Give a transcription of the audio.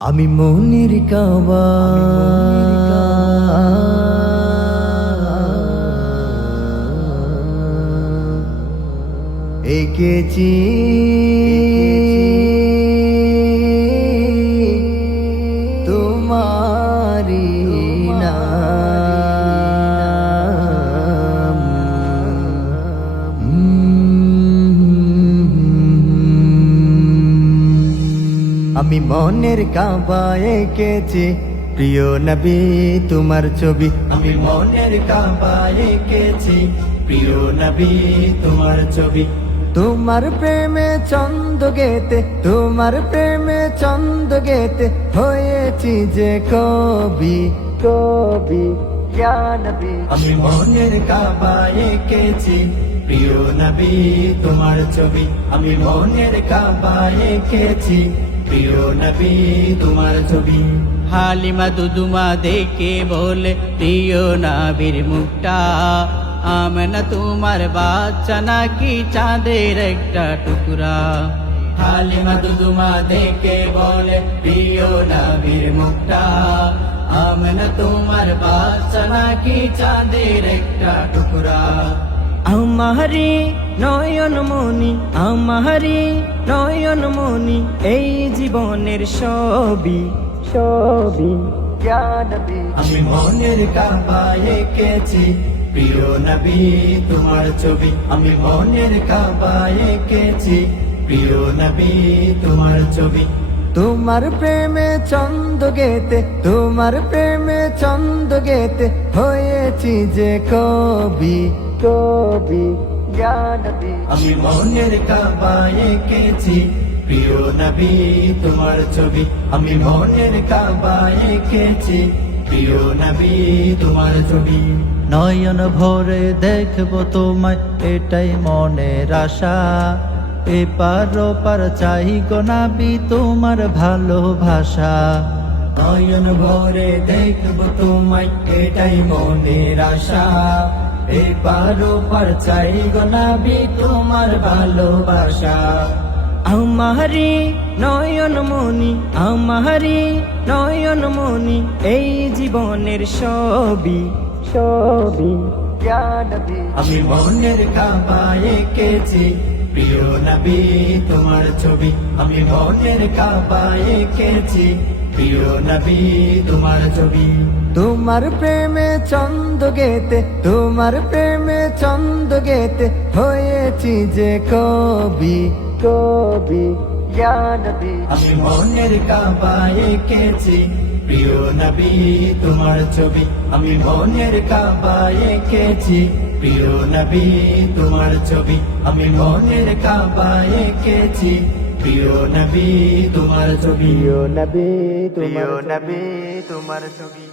আমি মনের কাবা এঁকেছি তোমারি নাম। আমি মনের কাবা এঁকেছি প্রিয় নবী তোমার ছবি। আমি মনের কাবা এঁকেছি প্রিয় নবী তোমার ছবি। তোমার প্রেমে ছন্দ গেতে, তোমার প্রেমে ছন্দ গেতে হয়েছি যে কবি কবি ইয়া নবী। আমি মনের কাবা এঁকেছি প্রিয় নবী তোমার ছবি। আমি মনের কাবা এঁকেছি প্রিয় নবী তোমার ছবি। হালিমা দুদুমা দেখে বলে প্রিয় নবীর মুখটা, আমেনা তোমার বাচ্চা নাকি চাঁদের একটা টুকরা। হালিমা দুদুমা দেখে বলে প্রিয় নবীর মুখটা, আমেনা তোমার বাচ্চা নাকি চাঁদের একটা টুকরা। আমারি নয়ন মনি, আমারি নয়ন মনি, এই জীবনের সবই সবই ইয়া নবী। আমি মনের কাবা এঁকেছি প্রিয় নবী তোমার ছবি। আমি মনের কাবা এঁকেছি প্রিয় নবী তোমার ছবি। তোমার প্রেমে ছন্দ গেতে, তোমার প্রেমে ছন্দ গেতে হয়েছি যে কবি কবি ইয়া নবী। আমি মনের কাবা এঁকেছি প্রিয় নবী তোমার ছবি। আমি মনের কাবা এঁকেছি প্রিয় নবী তোমার ছবি। নয়ন ভরে দেখবো তোমায়, এটাই মনের আশা। এপার ওপার চাই গো নবী তোমার ভালোবাসা। নয়ন ভরে দেখব তোমায়, এটাই মনের আশা। এপার ওপার চাই গো নবী তোমার ভালোবাসা। আমারি নয়ন মনি, আমারি নয়ন মনি, এই জীবনের সবই সবই ইয়া নবী। আমি মনের কাবা এঁকেছি প্রিয় নবী তোমার ছবি। আমি মনের কাবা এঁকেছি প্রিয় নবী তোমার ছবি। তোমার প্রেমে ছন্দ গেতে, তোমার প্রেমে ছন্দ গেতে হয়েছি যে কবি কবি ইয়া নবী। আমি মনের কাবা এঁকেছি প্রিয় নবী তোমার ছবি। আমি মনের কাবা এঁকেছি প্রিয় নবী তোমার ছবি। আমি মনের কাবা এঁকেছি প্রিয় নবী তোমার ছবি। প্রিয় নবী তোমার ছবি।